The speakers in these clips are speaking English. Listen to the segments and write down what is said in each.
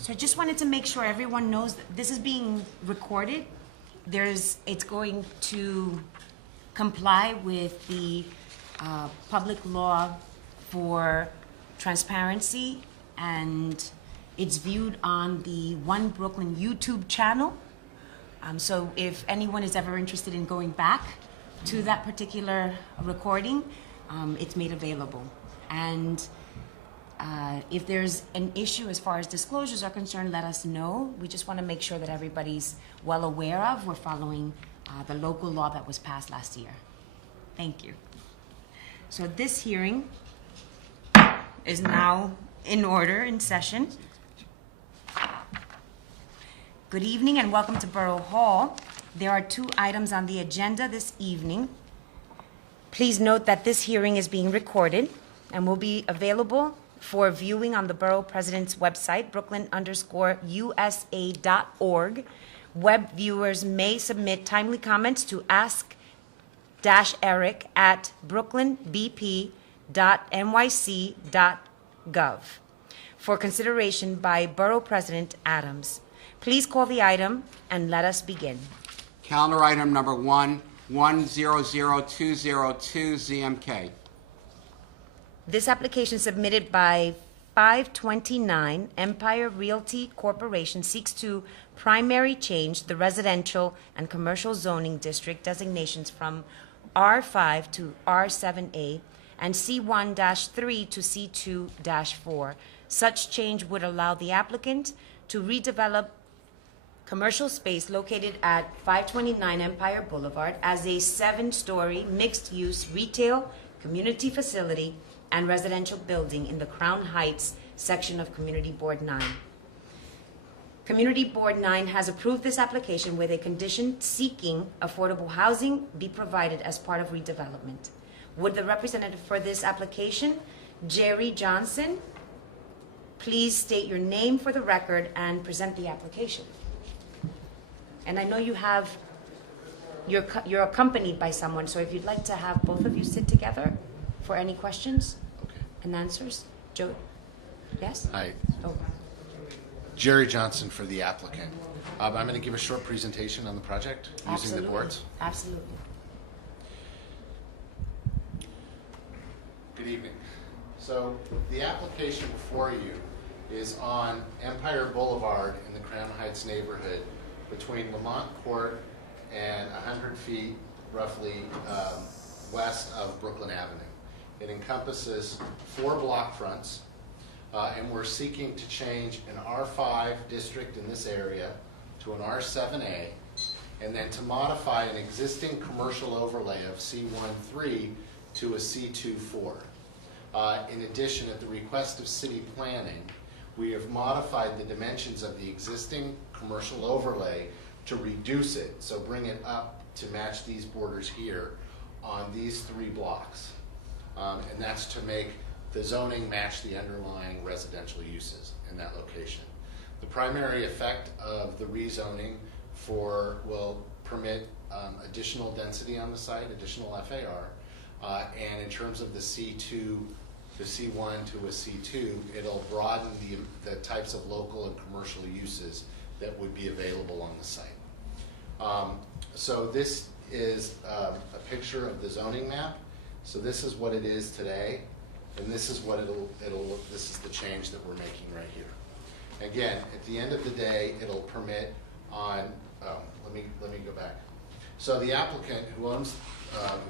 So I just wanted to make sure everyone knows that this is being recorded. It's going to comply with the public law for transparency, and it's viewed on the One Brooklyn YouTube channel. So if anyone is ever interested in going back to that particular recording, it's made available. And if there's an issue as far as disclosures are concerned, let us know. We just want to make sure that everybody's well aware of. We're following the local law that was passed last year. Thank you. So this hearing is now in order, in session. Good evening and welcome to Borough Hall. There are 2 items on the agenda this evening. Please note that this hearing is being recorded and will be available for viewing on the Borough Presidents website, brooklyn_usa.org. Web viewers may submit timely comments to ask-eric@brooklynbp.nyc.gov for consideration by Borough President Adams. Please call the item and let us begin. Calendar item number 1-100202 ZMK. This application submitted by 529 Empire Realty Corporation seeks to primary change the residential and commercial zoning district designations from R5 to R7A and C1-3 to C2-4. Such change would allow the applicant to redevelop commercial space located at 529 Empire Boulevard as a 7-story mixed-use retail, community facility, and residential building in the Crown Heights section of Community Board 9. Community Board 9 has approved this application with a condition seeking affordable housing be provided as part of redevelopment. Would the representative for this application, Jerry Johnson, please state your name for the record and present the application? And I know you're accompanied by someone, so if you'd like to have both of you sit together for any questions and answers. Joe, yes? Hi, Oh. Jerry Johnson for the applicant. I'm going to give a short presentation on the project using the boards. Absolutely. Good evening. So the application before you is on Empire Boulevard in the Crown Heights neighborhood between Lamont Court and 100 feet roughly west of Brooklyn Avenue. It encompasses 4 block fronts, and we're seeking to change an R5 district in this area to an R7A, and then to modify an existing commercial overlay of C13 to a C24. In addition, at the request of city planning, we have modified the dimensions of the existing commercial overlay to reduce it, so bring it up to match these borders here on these 3 blocks. And that's to make the zoning match the underlying residential uses in that location. The primary effect of the rezoning will permit additional density on the site, additional FAR, and in terms of the C2, the C1 to a C2, it'll broaden the types of local and commercial uses that would be available on the site. So this is a picture of the zoning map. So this is what it is today, and this is what this is the change that we're making right here. Again, at the end of the day, it'll permit on, let me go back. So the applicant who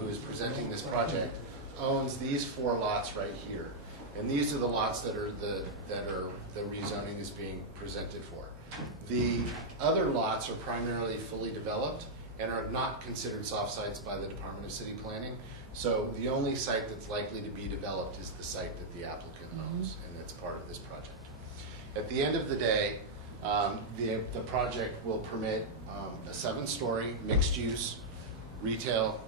is presenting this project owns these 4 lots right here. And these are the lots that the rezoning is being presented for. The other lots are primarily fully developed and are not considered soft sites by the Department of City Planning. So the only site that's likely to be developed is the site that the applicant owns, and that's part of this project. At the end of the day, the project will permit a 7-story mixed-use retail,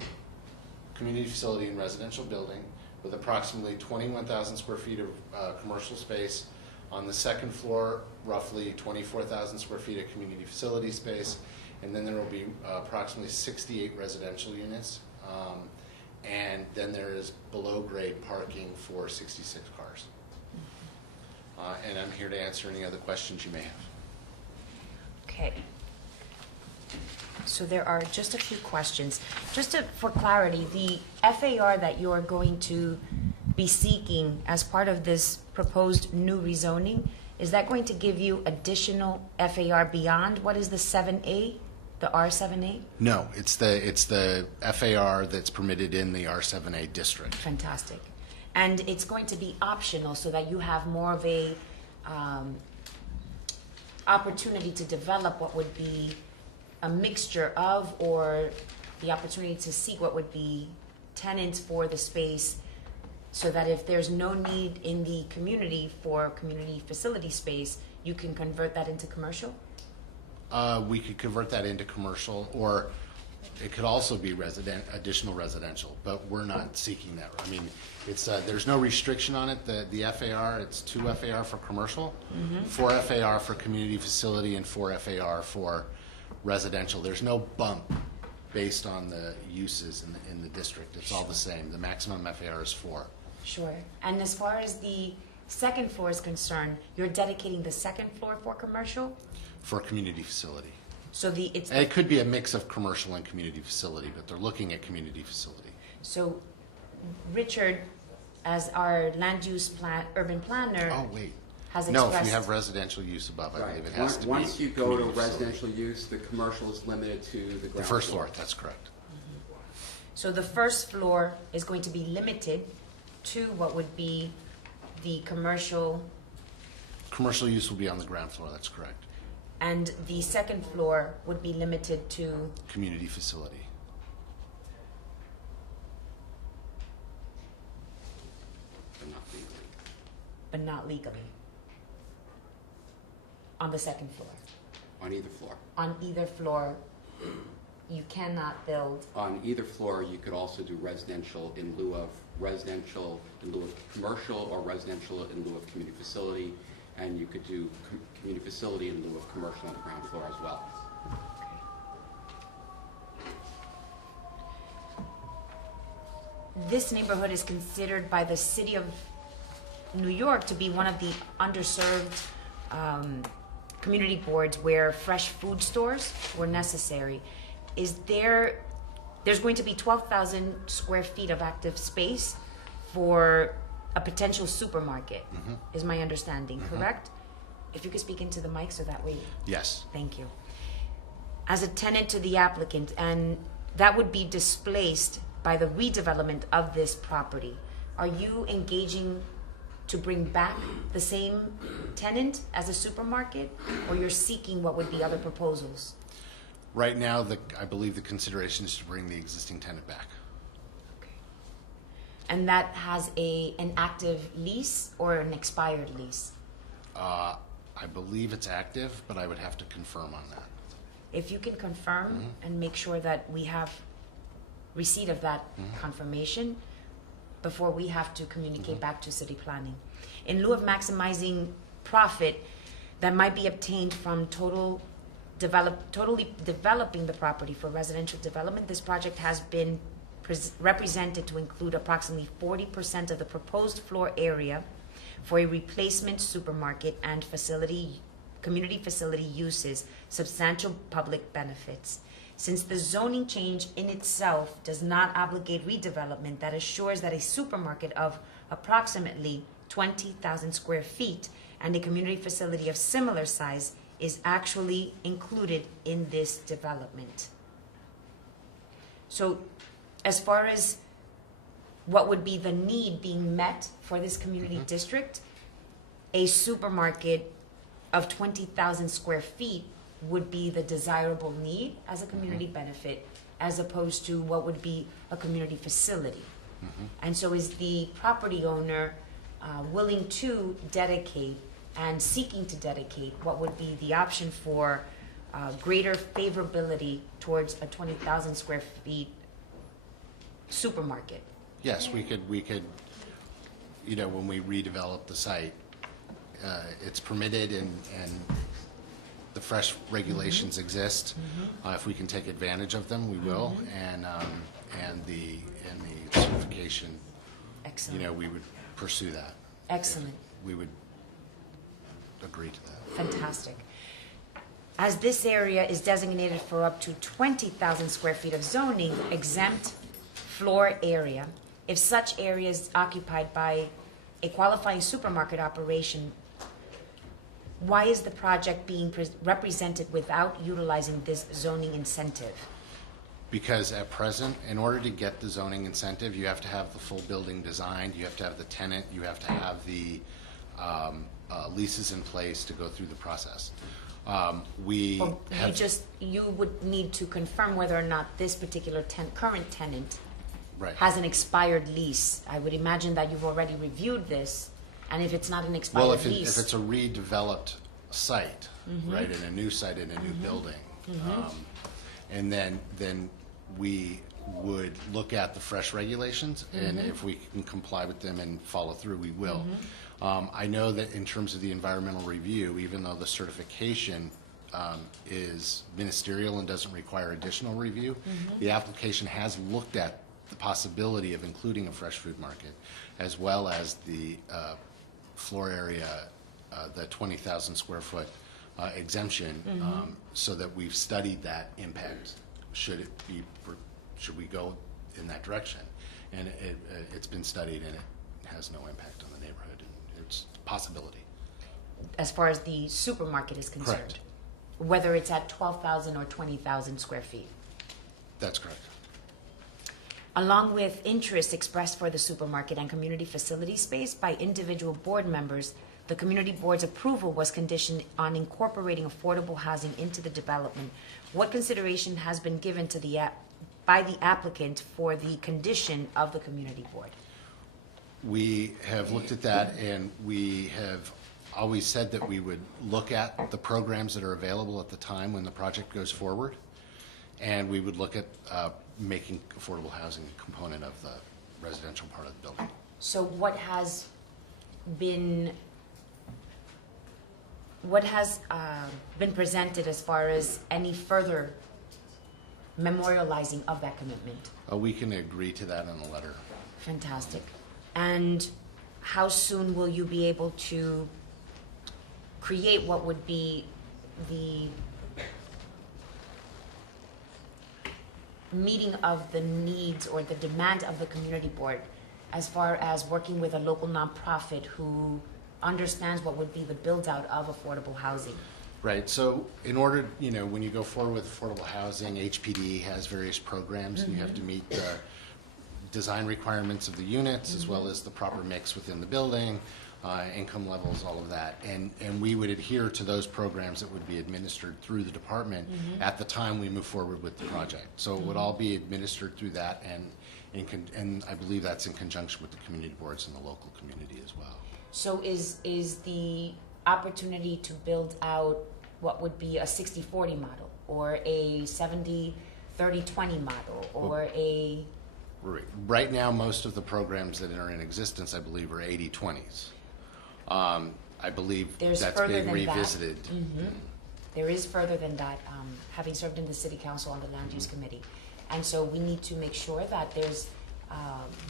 community facility, and residential building with approximately 21,000 square feet of commercial space. On the 2nd floor, roughly 24,000 square feet of community facility space, and then there will be approximately 68 residential units. And then there is below grade parking for 66 cars. and I'm here to answer any other questions you may have. Okay. So there are just a few questions. For clarity, the FAR that you're going to be seeking as part of this proposed new rezoning, is that going to give you additional FAR beyond what is the 7A, the R7A? No, it's the FAR that's permitted in the R7A district. Fantastic. And it's going to be optional so that you have more of a opportunity to develop what would be a mixture of, or the opportunity to seek what would be tenants for the space, so that if there's no need in the community for community facility space, you can convert that into commercial? We could convert that into commercial, or it could also be additional residential, but we're not seeking that. I mean, it's there's no restriction on it. The FAR, it's 2 FAR for commercial, 4 FAR for community facility, and 4 FAR for residential. There's no bump based on the uses in the district. It's all the same. The maximum FAR is 4. Sure. And as far as the second floor is concerned, you're dedicating the second floor for commercial? For a community facility. So And it could be a mix of commercial and community facility, but they're looking at community facility. So Richard, as our land use urban planner, Oh, wait. has No, expressed. if you have residential use above, I believe it has to be. Once you go to community facility. residential use, the commercial is limited to the ground The first floor, that's correct. So the first floor is going to be limited to what would be the commercial, Commercial use will be on the ground floor, that's correct. and the second floor would be limited to, Community facility. but not legally. but not legally, on the second floor. On either floor. On either floor, you cannot build. On either floor, you could also do residential in lieu of commercial, or residential in lieu of community facility, and you could do community facility in lieu of commercial on the ground floor as well. This neighborhood is considered by the city of New York to be one of the underserved community boards where fresh food stores were necessary. There's going to be 12,000 square feet of active space for a potential supermarket, is my understanding, correct? If you could speak into the mic so that way. Yes. Thank you. As a tenant to the applicant, and that would be displaced by the redevelopment of this property, are you engaging to bring back the same tenant as a supermarket, or you're seeking what would be other proposals? Right now, I believe the consideration is to bring the existing tenant back. Okay. And that has an active lease or an expired lease? I believe it's active, but I would have to confirm on that. If you can confirm and make sure that we have receipt of that confirmation before we have to communicate back to city planning. In lieu of maximizing profit that might be obtained from totally developing the property for residential development, this project has been represented to include approximately 40% of the proposed floor area for a replacement supermarket and community facility uses, substantial public benefits. Since the zoning change in itself does not obligate redevelopment, that assures that a supermarket of approximately 20,000 square feet and a community facility of similar size is actually included in this development. So as far as what would be the need being met for this community district, a supermarket of 20,000 square feet would be the desirable need as a community benefit, as opposed to what would be a community facility. And so is the property owner willing to dedicate and seeking to dedicate what would be the option for greater favorability towards a 20,000 square feet supermarket? Yes, we could, when we redevelop the site, it's permitted and the fresh regulations exist. If we can take advantage of them, we will. And the certification, Excellent. we would pursue that. Excellent. We would agree to that. Fantastic. As this area is designated for up to 20,000 square feet of zoning exempt floor area, if such area is occupied by a qualifying supermarket operation, why is the project being represented without utilizing this zoning incentive? Because at present, in order to get the zoning incentive, you have to have the full building designed, you have to have the tenant, you have to have the leases in place to go through the process. You would need to confirm whether or not this particular current tenant Right. has an expired lease. I would imagine that you've already reviewed this, and if it's not an expired Well, if lease. it's a redeveloped site, right, in a new site, in a new building, and then we would look at the fresh regulations, and if we can comply with them and follow through, we will. I know that in terms of the environmental review, even though the certification is ministerial and doesn't require additional review, the application has looked at the possibility of including a fresh food market, as well as the floor area, the 20,000 square foot exemption, so that we've studied that impact. Should we go in that direction? And it's been studied, and it has no impact on the neighborhood. And it's a possibility. As far as the supermarket is concerned? Correct. Whether it's at 12,000 or 20,000 square feet? That's correct. Along with interest expressed for the supermarket and community facility space by individual board members, the community board's approval was conditioned on incorporating affordable housing into the development. What consideration has been given to by the applicant for the condition of the community board? We have looked at that, and we have always said that we would look at the programs that are available at the time when the project goes forward, and we would look at making affordable housing a component of the residential part of the building. So what has been presented as far as any further memorializing of that commitment? We can agree to that in a letter. Fantastic. And how soon will you be able to create what would be the meeting of the needs or the demand of the community board, as far as working with a local nonprofit who understands what would be the build out of affordable housing? Right, so in order, when you go forward with affordable housing, HPD has various programs, and you have to meet the design requirements of the units, as well as the proper mix within the building, income levels, all of that. And we would adhere to those programs that would be administered through the department at the time we move forward with the project. So it would all be administered through that, and I believe that's in conjunction with the community boards and the local community as well. So is the opportunity to build out what would be a 60-40 model, or a 70-30-20 model, or a... Right now, most of the programs that are in existence, I believe, are 80-20s. I believe that's being revisited. There is further than that, having served in the city council on the land use committee. And so we need to make sure that there's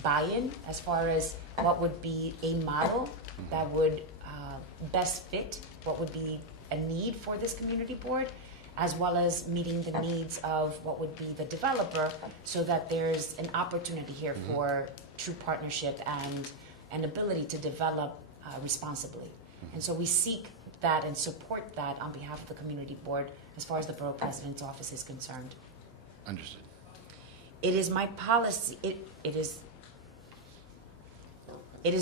buy-in as far as what would be a model that would best fit what would be a need for this community board, as well as meeting the needs of what would be the developer, so that there's an opportunity here for true partnership and an ability to develop responsibly. And so we seek that and support that on behalf of the community board as far as the Borough President's office is concerned. Understood. It is my policy, it is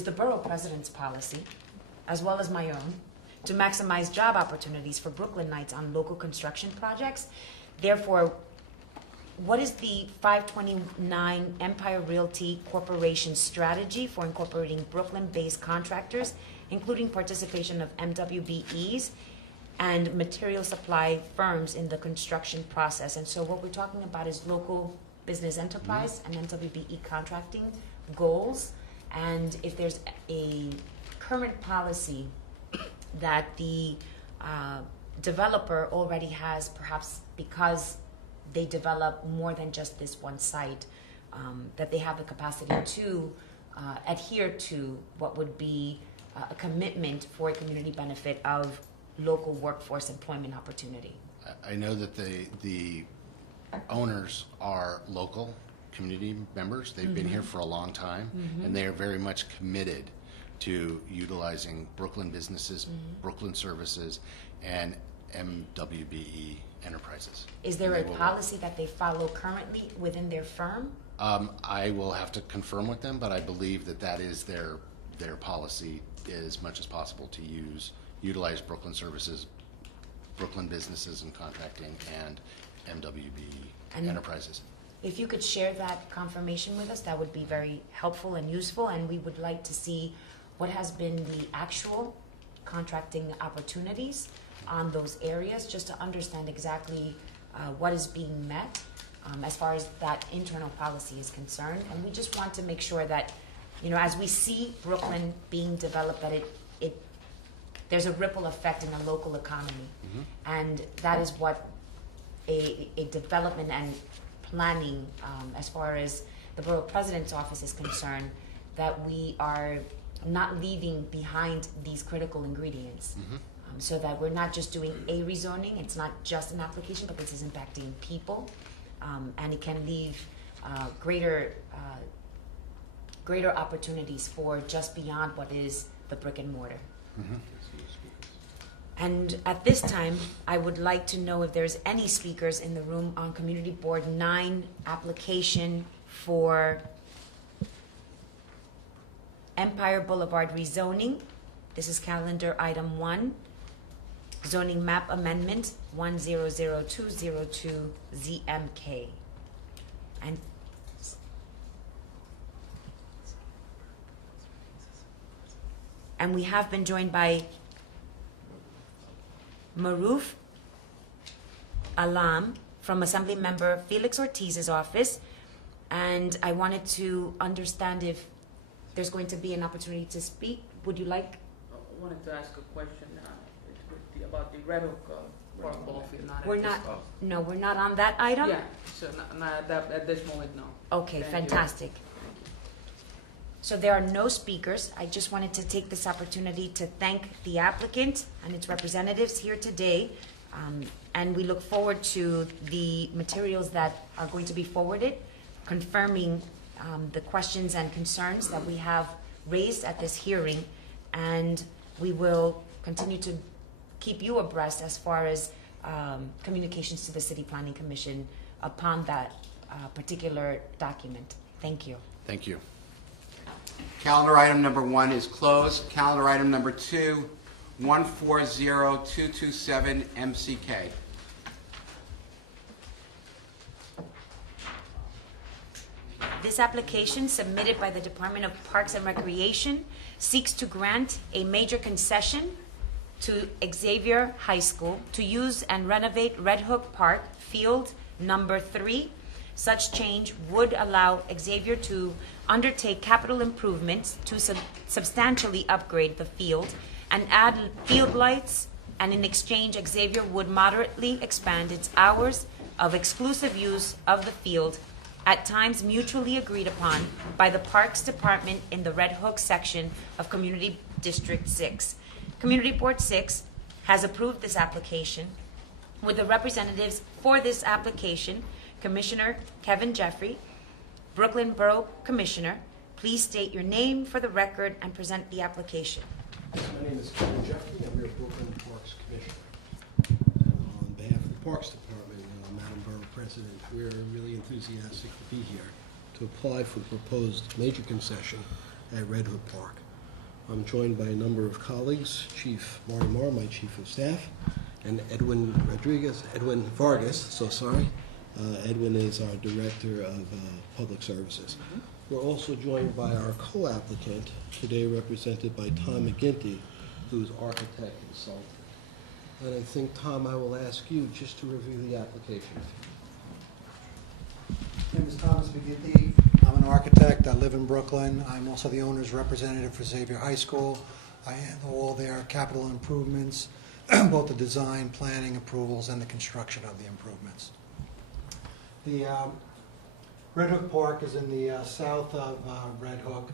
the Borough President's policy, as well as my own, to maximize job opportunities for Brooklynites on local construction projects. Therefore, what is the 529 Empire Realty Corporation strategy for incorporating Brooklyn-based contractors, including participation of MWBEs and material supply firms in the construction process? And so what we're talking about is local business enterprise and MWBE contracting goals. And if there's a current policy that the developer already has, perhaps because they develop more than just this one site, that they have the capacity to adhere to what would be a commitment for a community benefit of local workforce employment opportunity. I know that the owners are local community members. They've been here for a long time, and they are very much committed to utilizing Brooklyn businesses, Brooklyn services, and MWBE enterprises. Is there a policy that they follow currently within their firm? I will have to confirm with them, but I believe that is their policy, as much as possible, to utilize Brooklyn services, Brooklyn businesses and contracting, and MWBE enterprises. If you could share that confirmation with us, that would be very helpful and useful, and we would like to see what has been the actual contracting opportunities on those areas, just to understand exactly what is being met as far as that internal policy is concerned. And we just want to make sure that, as we see Brooklyn being developed, that there's a ripple effect in the local economy. And that is what a development and planning, as far as the Borough President's office is concerned, that we are not leaving behind these critical ingredients. So that we're not just doing a rezoning, it's not just an application, but this is impacting people, and it can leave greater opportunities for just beyond what is the brick and mortar. And at this time, I would like to know if there's any speakers in the room on Community Board 9 application for Empire Boulevard rezoning. This is calendar item 1, zoning map amendment 100202 ZMK. And we have been joined by Maruf Alam from Assembly Member Felix Ortiz's office, and I wanted to understand if there's going to be an opportunity to speak. Would you like? I wanted to ask a question about the Red Hook Park ball field. We're not on that item? Yeah, so not at this moment, no. Okay, fantastic. So there are no speakers. I just wanted to take this opportunity to thank the applicant and its representatives here today. And we look forward to the materials that are going to be forwarded, confirming the questions and concerns that we have raised at this hearing. And we will continue to keep you abreast as far as communications to the City Planning Commission upon that particular document. Thank you. Thank you. Calendar item number 1 is closed. Calendar item number 2, 140227 MCK. This application, submitted by the Department of Parks and Recreation, seeks to grant a major concession to Xavier High School to use and renovate Red Hook Park Field Number 3. Such change would allow Xavier to undertake capital improvements to substantially upgrade the field and add field lights, and in exchange, Xavier would moderately expand its hours of exclusive use of the field at times mutually agreed upon by the Parks Department in the Red Hook section of Community District 6. Community Board 6 has approved this application, with the representatives for this application, Commissioner Kevin Jeffrey, Brooklyn Borough Commissioner. Please state your name for the record and present the application. My name is Kevin Jeffrey. I'm your Brooklyn Parks Commissioner. On behalf of the Parks Department, Madam Borough President, we're really enthusiastic to be here to apply for the proposed major concession at Red Hook Park. I'm joined by a number of colleagues, Chief Marty Moore, my Chief of Staff, and Edwin Vargas, Edwin is our Director of Public Services. We're also joined by our co-applicant, today represented by Tom McGinty, who's architect consultant. And I think, Tom, I will ask you just to review the application. My name is Thomas McGinty. I'm an architect. I live in Brooklyn. I'm also the owner's representative for Xavier High School. I handle all their capital improvements, both the design, planning approvals, and the construction of the improvements. The Red Hook Park is in the south of Red Hook.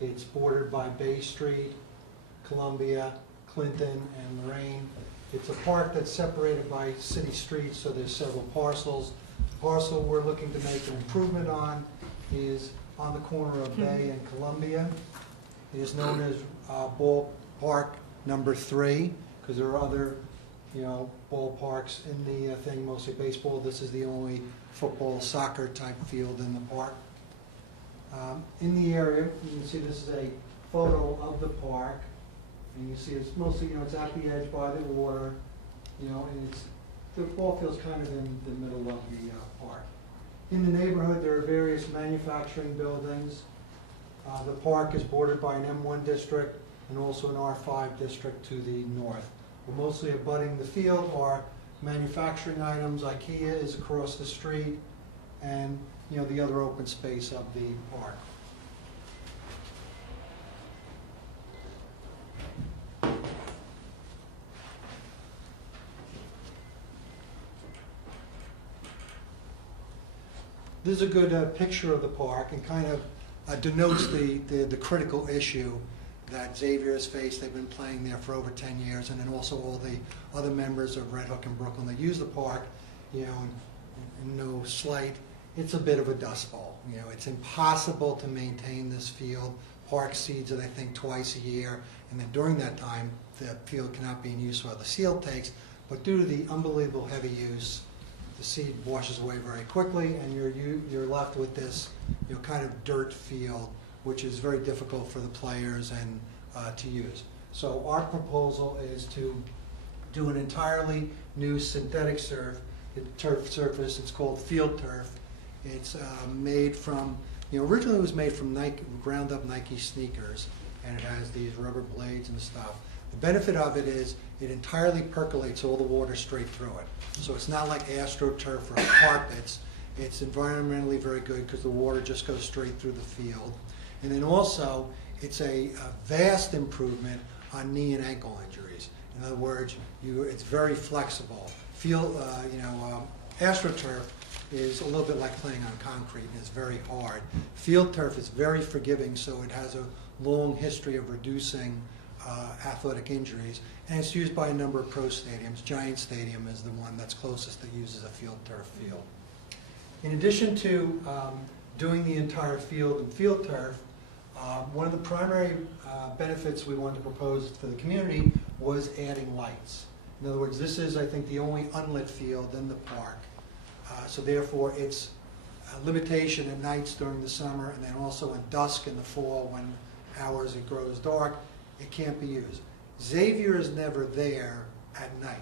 It's bordered by Bay Street, Columbia, Clinton, and Lorraine. It's a park that's separated by city streets, so there's several parcels. The parcel we're looking to make an improvement on is on the corner of Bay and Columbia. It is known as Ballpark Number 3, because there are other, ballparks in the thing, mostly baseball. This is the only football, soccer type field in the park. In the area, you can see this is a photo of the park, and you see it's mostly, it's at the edge by the water, and the ball field's kind of in the middle of the park. In the neighborhood, there are various manufacturing buildings. The park is bordered by an M1 district and also an R5 district to the north. But mostly abutting the field are manufacturing items. IKEA is across the street, and the other open space of the park. This is a good picture of the park and kind of denotes the critical issue that Xavier has faced. They've been playing there for over 10 years, and then also all the other members of Red Hook and Brooklyn that use the park, and no slight, it's a bit of a dust bowl. It's impossible to maintain this field. Park seeds it, I think, twice a year, and then during that time, the field cannot be in use while the seal takes, but due to the unbelievable heavy use, the seed washes away very quickly, and you're left with this kind of dirt field, which is very difficult for the players and to use. So our proposal is to do an entirely new synthetic turf surface. It's called field turf. It's made from, originally it was made from ground up Nike sneakers, and it has these rubber blades and stuff. The benefit of it is it entirely percolates all the water straight through it. So it's not like AstroTurf or carpets. It's environmentally very good because the water just goes straight through the field. And then also, it's a vast improvement on knee and ankle injuries. In other words, it's very flexible. AstroTurf is a little bit like playing on concrete, and it's very hard. Field turf is very forgiving, so it has a long history of reducing athletic injuries, and it's used by a number of pro stadiums. Giant Stadium is the one that's closest that uses a field turf field. In addition to doing the entire field in field turf, one of the primary benefits we wanted to propose to the community was adding lights. In other words, this is, I think, the only unlit field in the park. So therefore, it's a limitation at nights during the summer, and then also at dusk in the fall when hours it grows dark, it can't be used. Xavier is never there at night.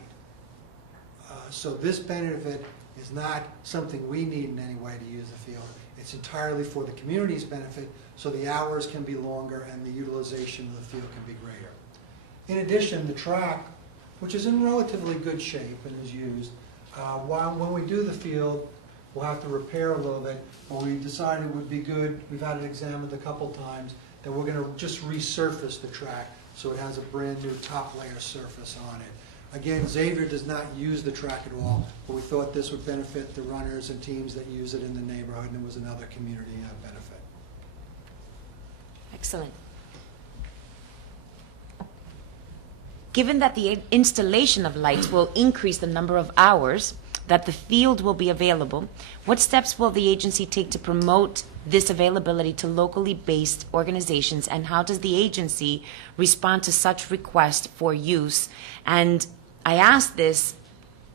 So this benefit is not something we need in any way to use the field. It's entirely for the community's benefit, so the hours can be longer and the utilization of the field can be greater. In addition, the track, which is in relatively good shape and is used, when we do the field, we'll have to repair a little bit, but we decided it would be good, we've had it examined a couple times, that we're going to just resurface the track so it has a brand new top layer surface on it. Again, Xavier does not use the track at all, but we thought this would benefit the runners and teams that use it in the neighborhood, and it was another community benefit. Excellent. Given that the installation of lights will increase the number of hours that the field will be available, what steps will the agency take to promote this availability to locally based organizations, and how does the agency respond to such requests for use? And I ask this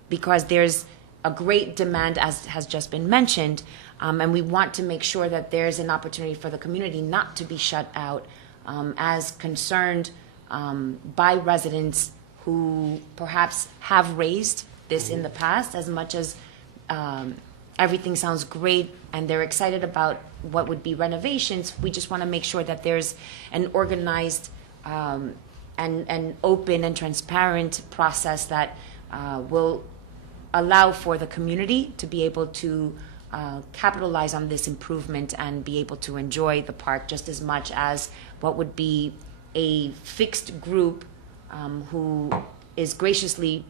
because there's a great demand, as has just been mentioned, and we want to make sure that there's an opportunity for the community not to be shut out, as concerned by residents who perhaps have raised this in the past. As much as everything sounds great and they're excited about what would be renovations, we just want to make sure that there's an organized and open and transparent process that will allow for the community to be able to capitalize on this improvement and be able to enjoy the park just as much as what would be a fixed group who is graciously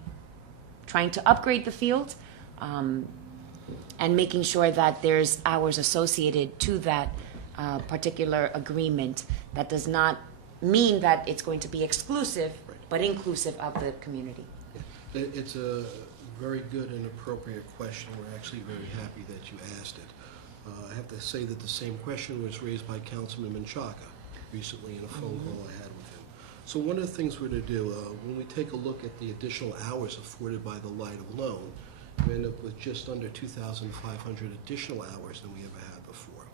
trying to upgrade the field and making sure that there's hours associated to that particular agreement that does not mean that it's going to be exclusive, Right. but inclusive of the community. It's a very good and appropriate question. We're actually very happy that you asked it. I have to say that the same question was raised by Councilman Menchaca recently in a phone call I had with him. So one of the things we're going to do, when we take a look at the additional hours afforded by the light alone, we end up with just under 2,500 additional hours than we ever had before.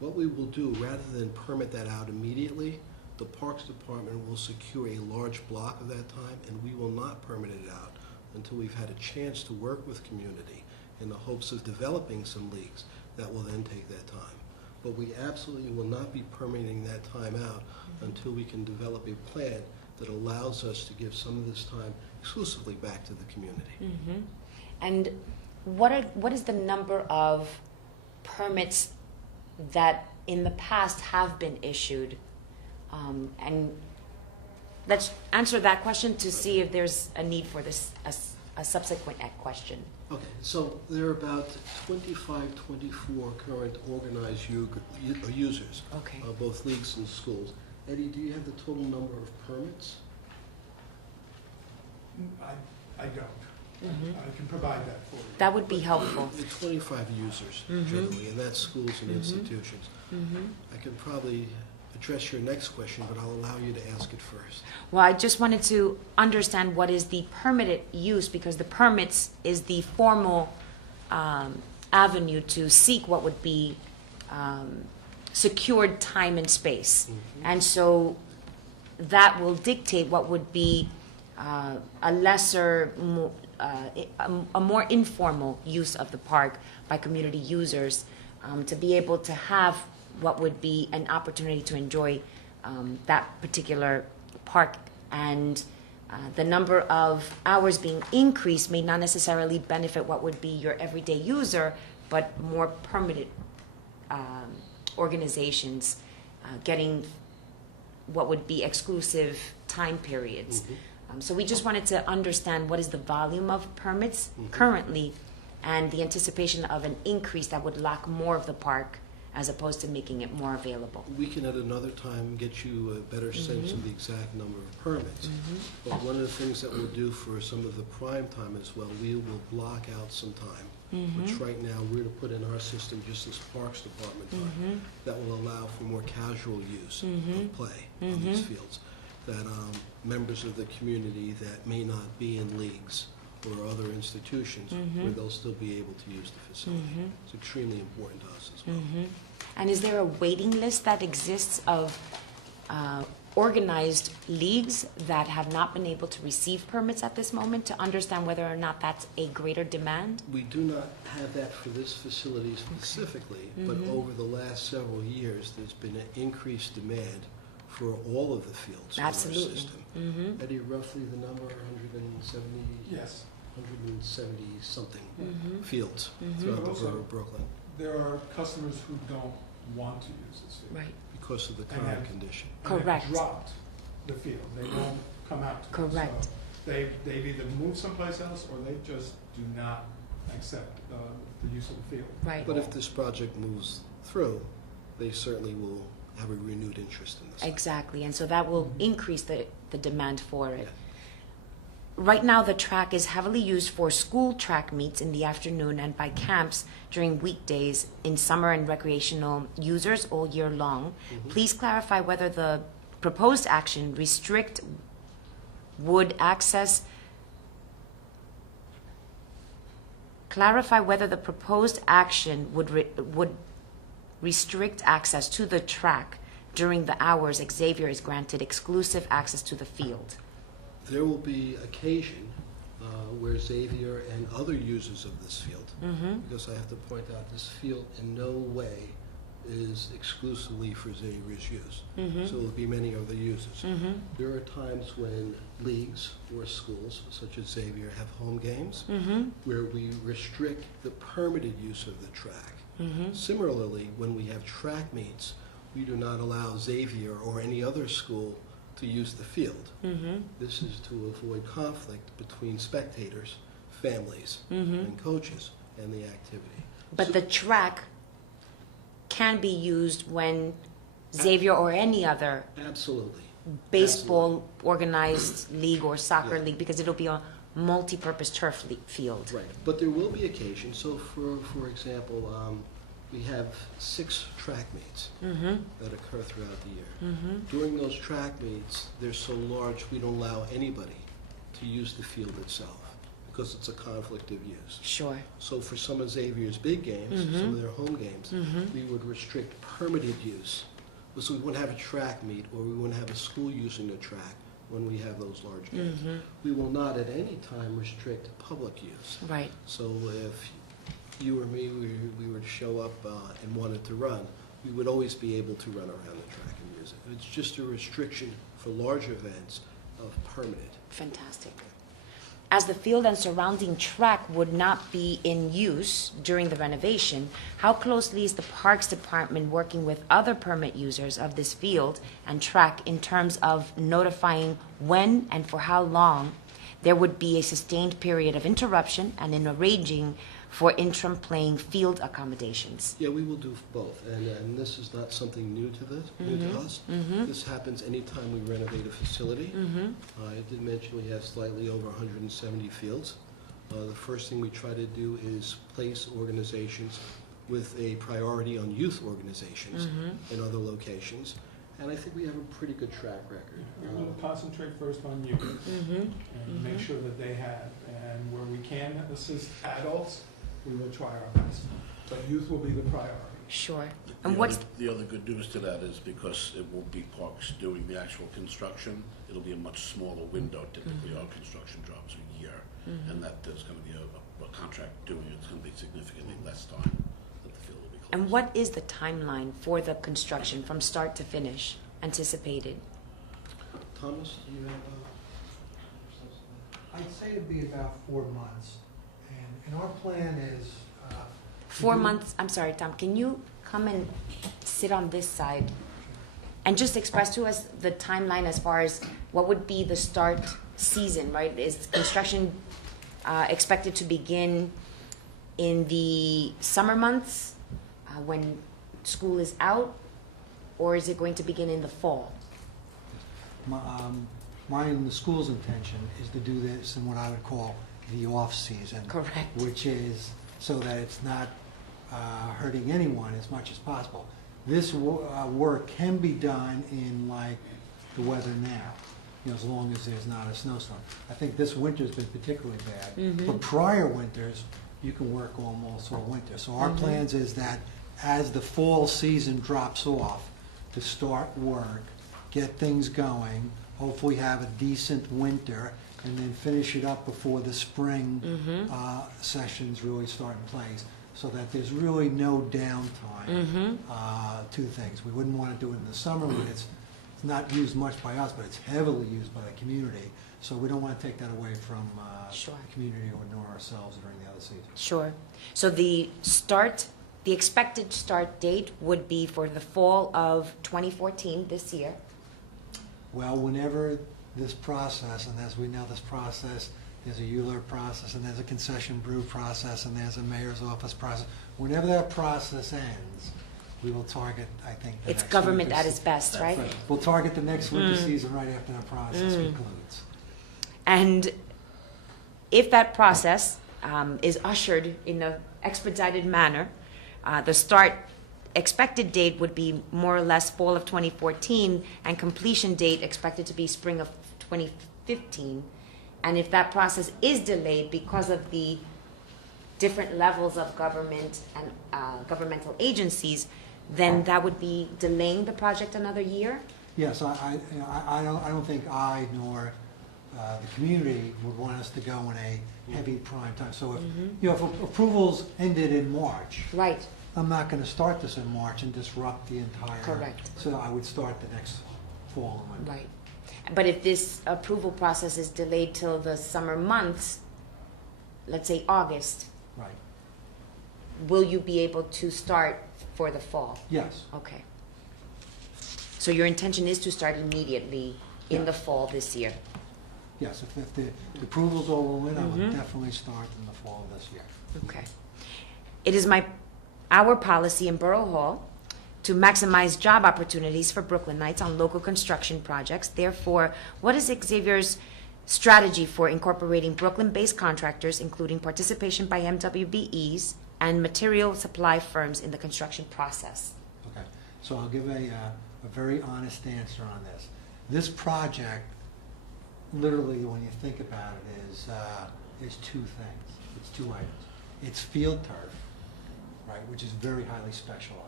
What we will do, rather than permit that out immediately, the Parks Department will secure a large block of that time, and we will not permit it out until we've had a chance to work with community in the hopes of developing some leagues that will then take that time. But we absolutely will not be permitting that time out until we can develop a plan that allows us to give some of this time exclusively back to the community. And what is the number of permits that in the past have been issued? And let's answer that question to see if there's a need for this, a subsequent question. Okay, so there are about 25, 24 current organized users, Okay. both leagues and schools. Eddie, do you have the total number of permits? I don't. I can provide that for you. That would be helpful. 25 users generally, and that's schools and institutions. I could probably address your next question, but I'll allow you to ask it first. Well, I just wanted to understand what is the permitted use, because the permits is the formal avenue to seek what would be secured time and space. And so that will dictate what would be a lesser, a more informal use of the park by community users, to be able to have what would be an opportunity to enjoy that particular park. And the number of hours being increased may not necessarily benefit what would be your everyday user, but more permitted organizations getting what would be exclusive time periods. So we just wanted to understand what is the volume of permits currently, and the anticipation of an increase that would lock more of the park as opposed to making it more available. We can at another time get you a better sense of the exact number of permits. But one of the things that we'll do for some of the prime time as well, we will block out some time, which right now we're to put in our system just as Parks Department time, that will allow for more casual use of play on these fields, that members of the community that may not be in leagues or other institutions, where they'll still be able to use the facility. It's extremely important to us as well. And is there a waiting list that exists of organized leagues that have not been able to receive permits at this moment, to understand whether or not that's a greater demand? We do not have that for this facility specifically, but over the last several years, there's been an increased demand for all of the fields in our Absolutely. system. Eddie, roughly the number, 170? Yes. 170-something fields throughout the Also- borough of Brooklyn There are customers who don't want to use this field. Right. because of the And current have- condition. And have Correct. dropped the field. They won't come out to it. Correct. So they've either moved someplace else or they just do not accept the use of the field. Right. But if this project moves through, they certainly will have a renewed interest in this. Exactly, and so that will increase the demand for it. Yeah. Right now, the track is heavily used for school track meets in the afternoon and by camps during weekdays, in summer and recreational users all year long. Please clarify whether the proposed action would restrict access to the track during the hours Xavier is granted exclusive access to the field. There will be occasion where Xavier and other users of this field, because I have to point out, this field in no way is exclusively for Xavier's use. So there will be many other users. There are times when leagues or schools, such as Xavier, have home games where we restrict the permitted use of the track. Similarly, when we have track meets, we do not allow Xavier or any other school to use the field. This is to avoid conflict between spectators, families, and coaches and the activity. But the track can be used when Xavier or any other Absolutely. baseball organized league or soccer Yeah. league, because it'll be a multi-purpose turf field. Right, but there will be occasions, so for example, we have 6 track meets Mm-hmm, that occur throughout the year. mm-hmm. During those track meets, they're so large, we don't allow anybody to use the field itself, because it's a conflict of use. Sure. So for some of Xavier's big games, some of their home games, we would restrict permitted use. So we wouldn't have a track meet, or we wouldn't have a school using the track when we have those large games. We will not at any time restrict public use. Right. So if you or me, we were to show up and wanted to run, we would always be able to run around the track and use it. It's just a restriction for large events of permitted. Fantastic. As the field and surrounding track would not be in use during the renovation, how closely is the Parks Department working with other permit users of this field and track in terms of notifying when and for how long there would be a sustained period of interruption, and in arranging for interim playing field accommodations? Yeah, we will do both, and this is not something new to us. This happens anytime we renovate a facility. I did mention we have slightly over 170 fields. The first thing we try to do is place organizations with a priority on youth organizations in other locations, and I think we have a pretty good track record. We will concentrate first on youth and make sure that they have, and where we can assist adults, we will try our best. But youth will be the priority. Sure. And what's The other good news to that is because it won't be parks doing the actual construction, it'll be a much smaller window. Typically, our construction jobs are a year, and that there's going to be a contract doing it. It's going to be significantly less time that the field will be closed. And what is the timeline for the construction from start to finish anticipated? Thomas, do you have I'd say it'd be about 4 months, and our plan is. 4 months, I'm sorry, Tom, can you come and sit on this side and just express to us the timeline as far as what would be the start season, right? Is construction expected to begin in the summer months when school is out, or is it going to begin in the fall? Mine and the school's intention is to do this in what I would call the off-season. Correct. Which is so that it's not hurting anyone as much as possible. This work can be done in like the weather now, you know, as long as there's not a snowstorm. I think this winter's been particularly bad, but prior winters, you can work almost all winter. So our plans is that as the fall season drops off, to start work, get things going, hopefully have a decent winter, and then finish it up before the spring sessions really start in place, so that there's really no downtime to things. We wouldn't want to do it in the summer when it's not used much by us, but it's heavily used by the community. So we don't want to take that away from Sure. the community or nor ourselves during the other season. Sure. So the expected start date would be for the fall of 2014, this year. Well, whenever this process, and as we know this process, there's a ULURP process, and there's a concession brew process, and there's a mayor's office process. Whenever that process ends, we will target, I think, the It's next government winter at its best, right? We'll target the next winter season right after that process concludes. And if that process is ushered in an expedited manner, the start expected date would be more or less fall of 2014, and completion date expected to be spring of 2015. And if that process is delayed because of the different levels of government and governmental agencies, then that would be delaying the project another year? Yes, I don't think I nor the community would want us to go in a heavy prime time. So if, you know, if approvals ended in March, Right. I'm not going to start this in March and disrupt the entire. Correct. So I would start the next fall and winter. Right. But if this approval process is delayed till the summer months, let's say August, Right. will you be able to start for the fall? Yes. Okay. So your intention is to start immediately in the Yes. fall this year? Yes, if the approvals all roll in, I would definitely start in the fall of this year. Okay. It is our policy in Borough Hall to maximize job opportunities for Brooklynites on local construction projects. Therefore, what is Xavier's strategy for incorporating Brooklyn-based contractors, including participation by MWBEs and material supply firms in the construction process? Okay, so I'll give a very honest answer on this. This project, literally, when you think about it, is two things. It's two items. It's field turf, right, which is very highly specialized.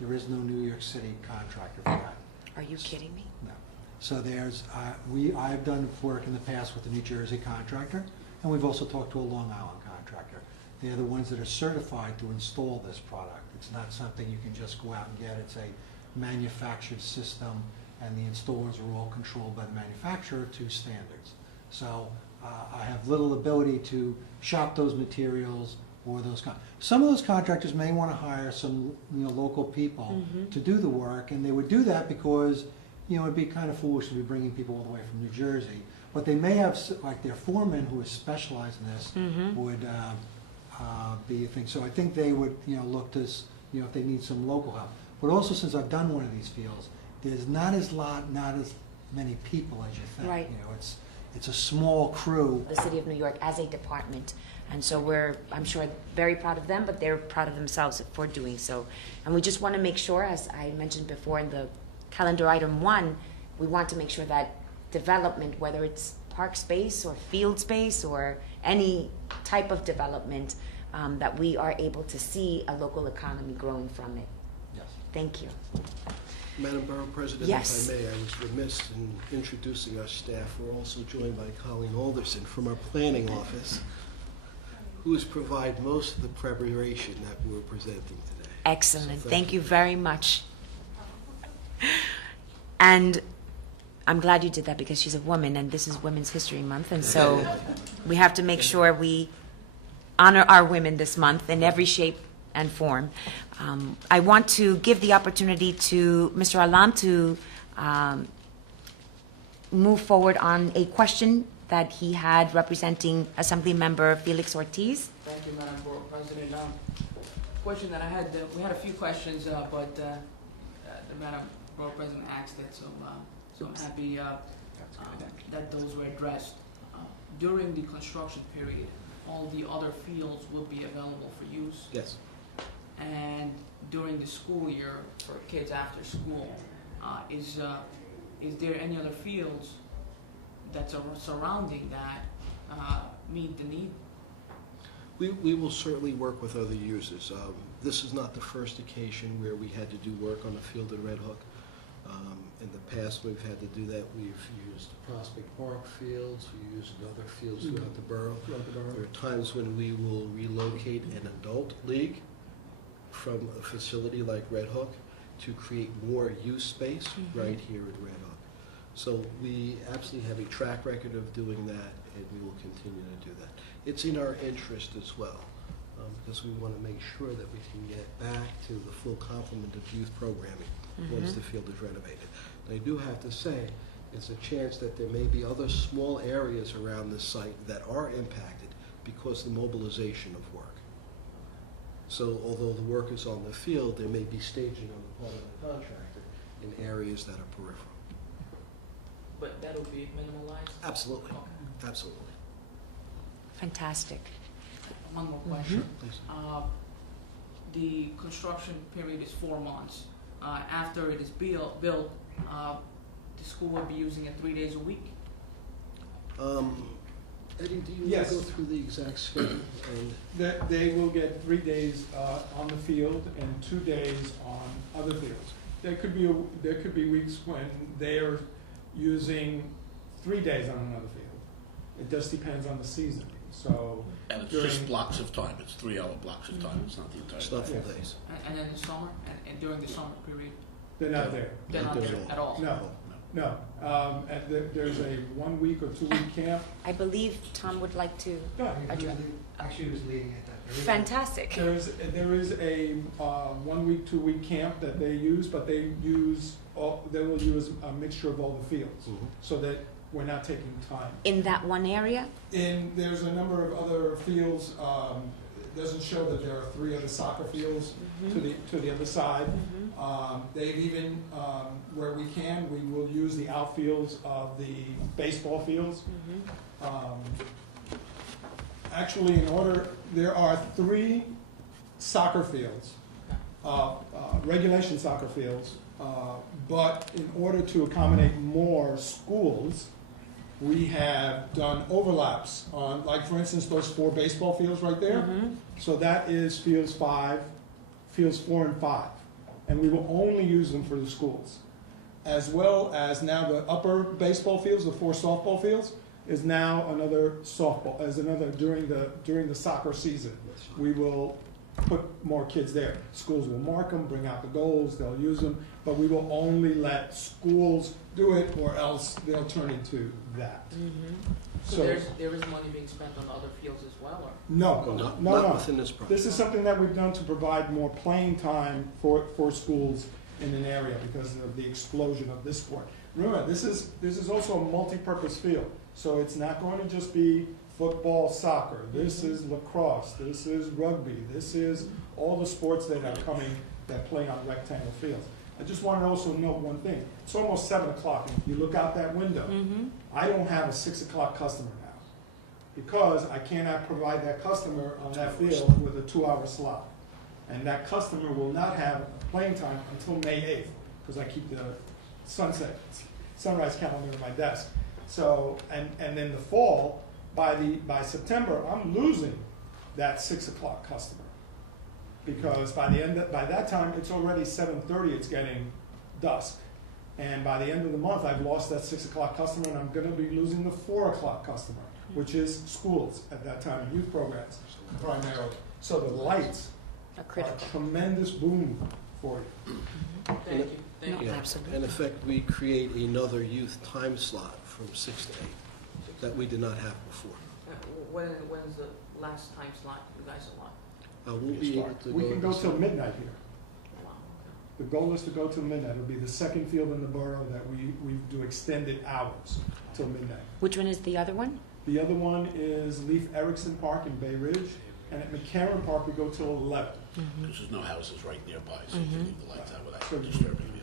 There is no New York City contractor for that. Are you kidding me? No. So there's, I've done work in the past with the New Jersey contractor, and we've also talked to a Long Island contractor. They're the ones that are certified to install this product. It's not something you can just go out and get. It's a manufactured system, and the installers are all controlled by the manufacturer to standards. So I have little ability to shop those materials or those. Some of those contractors may want to hire some local people to do the work, and they would do that because it'd be kind of foolish to be bringing people all the way from New Jersey. But they may have, like their foreman who is specialized in this would be a thing. So I think they would look to if they need some local help. But also, since I've done one of these fields, there's not as many people as you think. Right. It's a small crew. The City of New York as a department. And so we're, I'm sure, very proud of them, but they're proud of themselves for doing so. And we just want to make sure, as I mentioned before in the calendar item 1, we want to make sure that development, whether it's park space or field space or any type of development, that we are able to see a local economy growing from it. Yes. Thank you. Madam Borough President, Yes. if I may, I was remiss in introducing our staff. We're also joined by Colleen Alderson from our planning office, who has provided most of the preparation that we're presenting today. Excellent. So Thank you very much. And I'm glad you did that because she's a woman and this is Women's History Month. And so we have to make sure we honor our women this month in every shape and form. I want to give the opportunity to Mr. Alam to move forward on a question that he had representing Assembly Member Felix Ortiz. Thank you, Madam Borough President. Question that I had, we had a few questions, but the Madam Borough President asked it, so I'm happy that those were addressed. During the construction period, all the other fields will be available for use. Yes. And during the school year for kids after school, is there any other fields that's surrounding that meet the need? We will certainly work with other users. This is not the first occasion where we had to do work on the field at Red Hook. In the past, we've had to do that. We've used Prospect Park fields, we used other fields throughout the borough. There are times when we will relocate an adult league from a facility like Red Hook to create more use space right here at Red Hook. So we absolutely have a track record of doing that, and we will continue to do that. It's in our interest as well, because we want to make sure that we can get back to the full complement of youth programming once the field is renovated. And I do have to say, it's a chance that there may be other small areas around this site that are impacted because of the mobilization of work. So although the work is on the field, there may be staging on the part of the contractor in areas that are peripheral. But that'll be minimalized? Absolutely, Okay. absolutely. Fantastic. One more question. Please. The construction period is 4 months. After it is built, the school will be using it 3 days a week? Eddie, do you want Yes. to go through the exact schedule? And That they will get 3 days on the field and 2 days on other fields. There could be weeks when they are using 3 days on another field. It just depends on the season. So And it's during, just blocks of time, it's 3-hour blocks of time, it's not the entire it's not full Yes. days. And then the summer, and during the summer period, they're not there. they're not Not there there at all? No, no. And there's a 1 week or 2 week camp. I believe Tom would like to address. Actually, he was leading it. Fantastic. There is a 1 week, 2 week camp that they use, but they will use a mixture of all the fields, so that we're not taking time. In that one area? And there's a number of other fields, doesn't show that there are 3 other soccer fields to the other side. They've even, where we can, we will use the outfields of the baseball fields. Actually, there are 3 soccer fields, regulation soccer fields, but in order to accommodate more schools, we have done overlaps on, like for instance, those 4 baseball fields right there. So that is fields 4 and 5. And we will only use them for the schools. As well as now the upper baseball fields, the 4 softball fields, is now another softball, during the soccer season. We will put more kids there. Schools will mark them, bring out the goals, they'll use them, but we will only let schools do it, or else they'll turn into that. So there is money being spent on other fields as well, or? Not within this project. This is something that we've done to provide more playing time for schools in an area because of the explosion of this sport. Remember, this is also a multi-purpose field, so it's not going to just be football, soccer. This is lacrosse. This is rugby. This is all the sports that are coming that play on rectangle fields. I just want to also note one thing. It's almost 7 o'clock. If you look out that window, I don't have a 6 o'clock customer now because I cannot provide that customer on that field with a 2-hour slot. And that customer will not have playing time until May 8th because I keep the sunrise calendar in my desk. So, and then the fall, by September, I'm losing that 6 o'clock customer. Because by that time, it's already 7:30, it's getting dusk. And by the end of the month, I've lost that 6 o'clock customer, and I'm gonna be losing the 4 o'clock customer, which is schools at that time, youth programs primarily. So the lights are a tremendous boom for you. Thank you. Thank you. Absolutely. In effect, we create another youth time slot from 6 to 8 that we did not have before. When's the last time slot you guys allot? We'll be able to We can go this till summer. midnight here. Wow, okay. The goal is to go till midnight. It'll be the second field in the borough that we do extended hours till midnight. Which one is the other one? The other one is Leif Erikson Park in Bay Ridge, and at McCarran Park we go till 11. Because there's no houses right nearby, so you can leave the lights out without Sure. disturbing the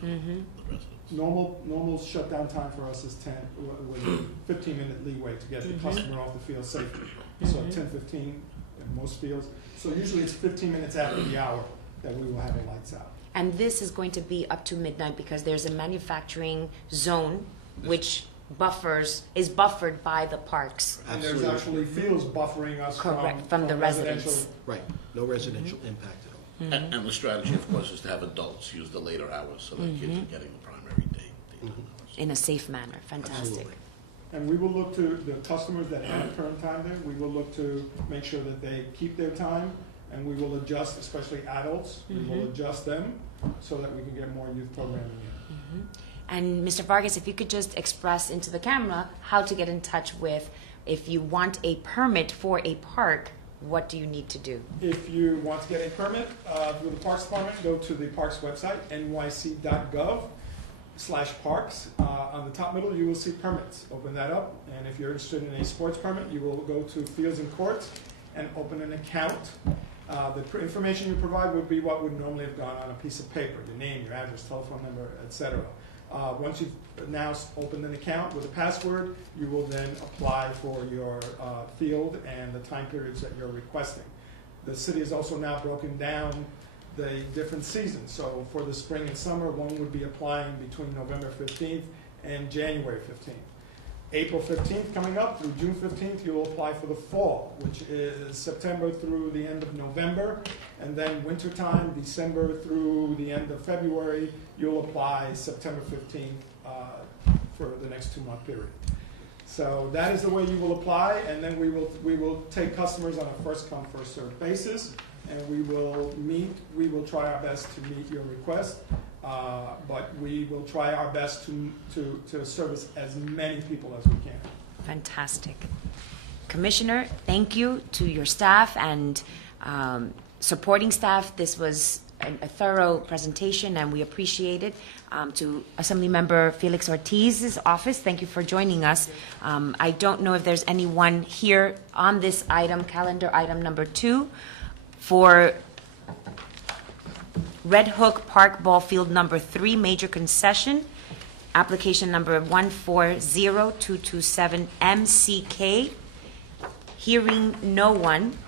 residents. Normal shutdown time for us is 10, with a 15-minute leeway to get the customer off the field safely. So 10:15 in most fields. So usually it's 15 minutes after the hour that we will have the lights out. And this is going to be up to midnight because there's a manufacturing zone which is buffered by the parks. And there's Absolutely. actually fields buffering us Correct, from the residential. residents. Right, no residential impact at all. And the strategy, of course, is to have adults use the later hours so that kids are getting the primary daytime hours. In a safe manner. Fantastic. Absolutely. And we will look to the customers that have turn time there, we will look to make sure that they keep their time, and we will adjust, especially adults, we will adjust them so that we can get more youth programming in. And Mr. Vargas, if you could just express into the camera how to get in touch with, if you want a permit for a park, what do you need to do? If you want to get a permit through the Parks Department, go to the Parks website, nyc.gov/parks. On the top middle, you will see permits. Open that up, and if you're interested in a sports permit, you will go to Fields and Courts and open an account. The information you provide would be what would normally have gone on a piece of paper, your name, your address, telephone number, etc. Once you've now opened an account with a password, you will then apply for your field and the time periods that you're requesting. The city has also now broken down the different seasons. So for the spring and summer, one would be applying between November 15th and January 15th. April 15th coming up through June 15th, you will apply for the fall, which is September through the end of November, and then wintertime, December through the end of February, you'll apply September 15th for the next 2-month period. So that is the way you will apply, and then we will take customers on a first-come, first-served basis, and we will try our best to meet your request. But we will try our best to service as many people as we can. Fantastic. Commissioner, thank you to your staff and supporting staff. This was a thorough presentation, and we appreciate it. To Assemblymember Felix Ortiz's office, thank you for joining us. I don't know if there's anyone here on this item, calendar item number 2. for Red Hook Park Ball Field Number 3 Major Concession, application number 140227 MCK. Hearing no one,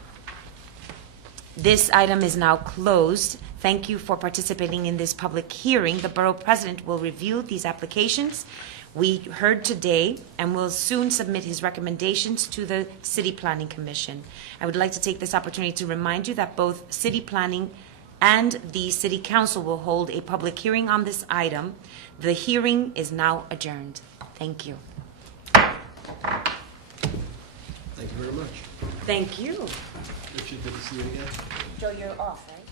this item is now closed. Thank you for participating in this public hearing. The Borough President will review these applications we heard today and will soon submit his recommendations to the City Planning Commission. I would like to take this opportunity to remind you that both City Planning and the City Council will hold a public hearing on this item. The hearing is now adjourned. Thank you. Thank you very much. Thank you. Richard, good to see you again. Joe, you're off, right?